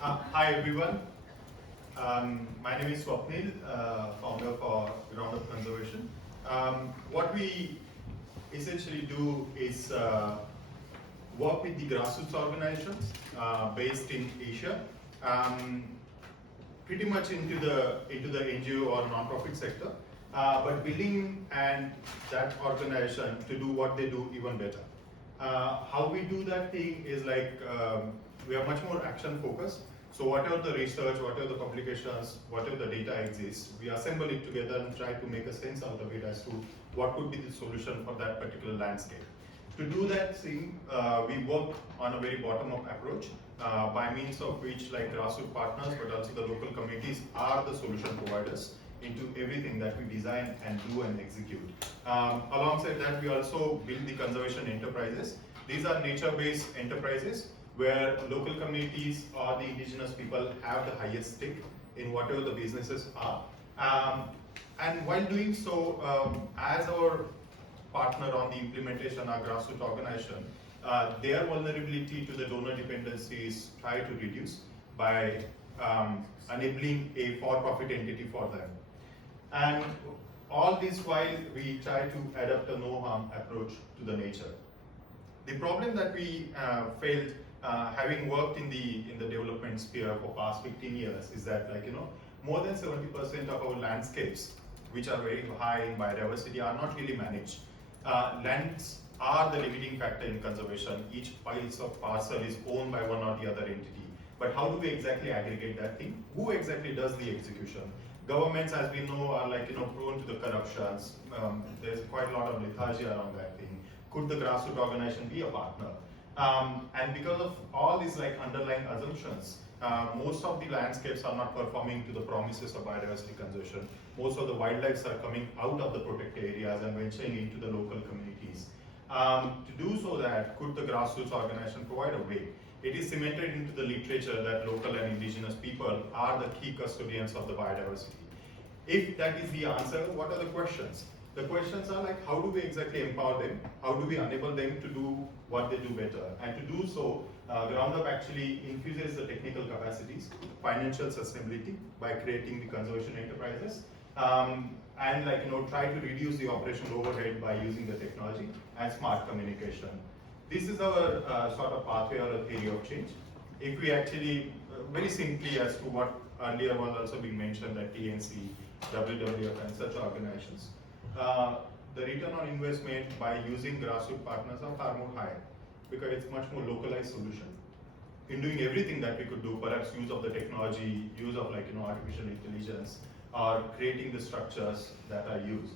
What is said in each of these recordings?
Hi everyone. My name is Swapnil, founder for GroundUp Conservation. What we essentially do is work with the grassroots organizations based in Asia, um, pretty much into the NGO or non-profit sector, but building and that organization to do what they do even better. How we do that thing is we are much more action focused. So whatever the research, whatever the publications, whatever the data exists, we assemble it together and try to make a sense out of it as to what could be the solution for that particular landscape. To do that thing, we work on a very bottom-up approach by means of which like grassroots partners but also the local communities are the solution providers into everything that we design and do and execute. Alongside that, we also build the conservation enterprises. These are nature-based enterprises where local communities or the indigenous people have the highest stake in whatever the businesses are. And while doing so, as our partner on the implementation, our grassroots organization, their vulnerability to the donor dependency is tried to reduce by enabling a for-profit entity for them. And all this while we try to adopt a no-harm approach to the nature. The problem that we failed, having worked in the development sphere for past 15 years, is that more than 70% of our landscapes, which are very high in biodiversity, are not really managed. Lands are the limiting factor in conservation. Each piece of parcel is owned by one or the other entity. But how do we exactly aggregate that thing? Who exactly does the execution? Governments, as we know, are prone to the corruptions. There's quite a lot of lethargy around that thing. Could the grassroots organization be a partner? And because of all these underlying assumptions, most of the landscapes are not performing to the promises of biodiversity conservation. Most of the wildlife are coming out of the protected areas and venturing into the local communities. To do so that, could the grassroots organization provide a way? It is cemented into the literature that local and indigenous people are the key custodians of the biodiversity. If that is the answer, what are the questions? The questions are how do we exactly empower them? How do we enable them to do what they do better? And to do so, GroundUp actually infuses the technical capacities, financial sustainability by creating the conservation enterprises, and try to reduce the operational overhead by using the technology and smart communication. This is our sort of pathway or a theory of change. If we actually, very simply as to what earlier was also being mentioned, that TNC, WWF and such organizations, the return on investment by using grassroots partners are far more higher because it's much more localized solution. In doing everything that we could do, perhaps use of the technology, use of artificial intelligence, or creating the structures that are used.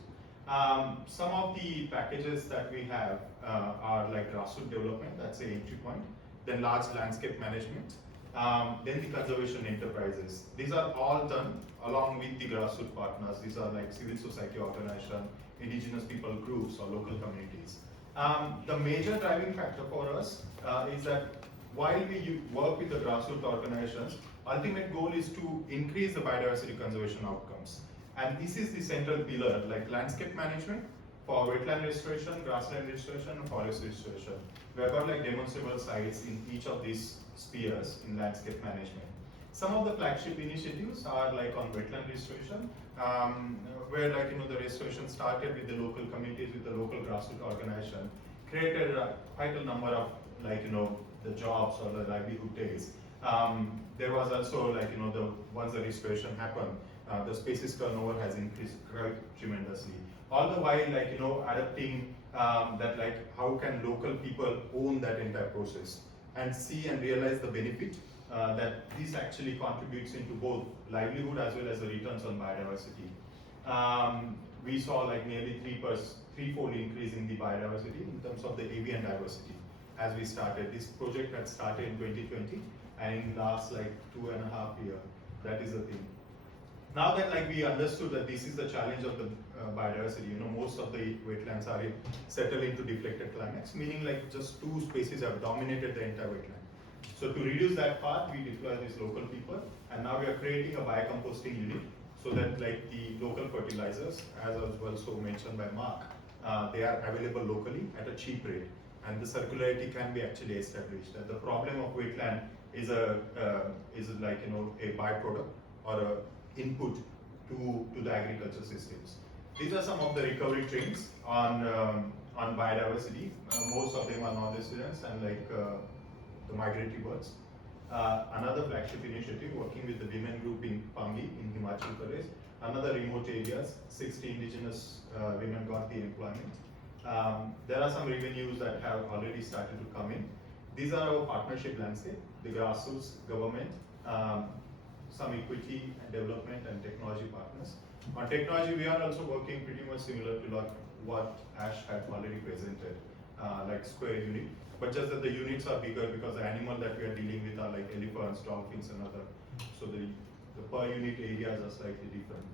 Some of the packages that we have are grassroots development, that's the entry point, then large landscape management, then the conservation enterprises. These are all done along with the grassroots partners. These are civil society organization, indigenous people groups or local communities. The major driving factor for us is that while we work with the grassroots organizations, ultimate goal is to increase the biodiversity conservation outcomes. And this is the central pillar, landscape management for wetland restoration, grassland restoration, and forest restoration. We have got demonstrable sites in each of these spheres in landscape management. Some of the flagship initiatives are on wetland restoration, where the restoration started with the local communities, with the local grassroots organization, created quite a number of the jobs or the livelihood days. There was also once the restoration happened, the species turnover has increased quite tremendously. All the while adapting that how can local people own that entire process and see and realize the benefit that this actually contributes into both livelihood as well as the returns on biodiversity. We saw nearly threefold increase in the biodiversity in terms of the avian diversity as we started. This project had started in 2020 and in last 2.5 years, that is the thing. Now that we understood that this is the challenge of the biodiversity, most of the wetlands are settled into deflected climates, meaning just two species have dominated the entire wetland. So to reduce that part, we deploy these local people, and now we are creating a biocomposting unit so that the local fertilizers, as was also mentioned by Mark, they are available locally at a cheap rate. and the circularity can be actually established. And the problem of wetland is like a byproduct or a input to the agriculture systems. These are some of the recovery trends on biodiversity. Most of them are non-residents and like the migratory birds. Another flagship initiative working with the women group in Pangi in Himachal Pradesh. Another remote areas, 60 indigenous women got the employment. There are some revenues that have already started to come in. These are our partnership landscape, the grassroots, government, some equity and development and technology partners. On technology, we are also working pretty much similar to what Ash had already presented, like square unit, but just that the units are bigger because the animal that we are dealing with are like elephants, dolphins and other. So the per unit areas are slightly different.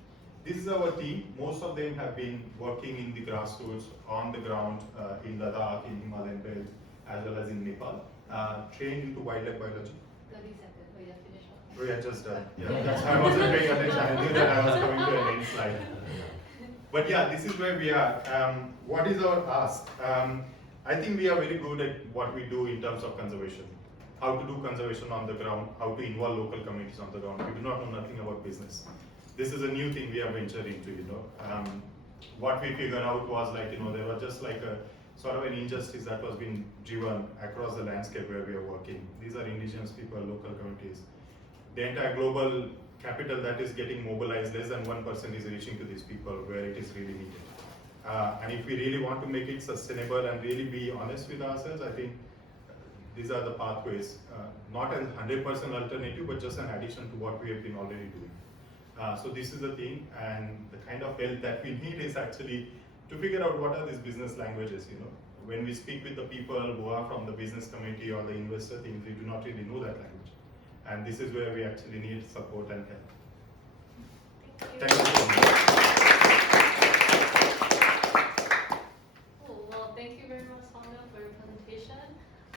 This is our team. Most of them have been working in the grassroots, on the ground, in Ladakh, in Himalayan belt, as well as in Nepal, trained into wildlife biology. 30 seconds, we have finished. We are just done. Yeah, that's why I wasn't paying attention. I knew that I was coming to an end slide. But yeah, this is where we are. What is our ask? I think we are very good at what we do in terms of conservation. How to do conservation on the ground, how to involve local communities on the ground. We do not know nothing about business. This is a new thing we have ventured into, What we figured out was like, there was just like a sort of an injustice that was being driven across the landscape where we are working. These are indigenous people, local communities. The entire global capital that is getting mobilized, less than 1% is reaching to these people where it is really needed. And if we really want to make it sustainable and really be honest with ourselves, I think these are the pathways, not as 100% alternative, but just an addition to what we have been already doing. So this is the thing, and the kind of help that we need is actually to figure out what are these business languages, When we speak with the people who are from the business community or the investor teams, we do not really know that language. And this is where we actually need support and help. Thank you. Thank you so much.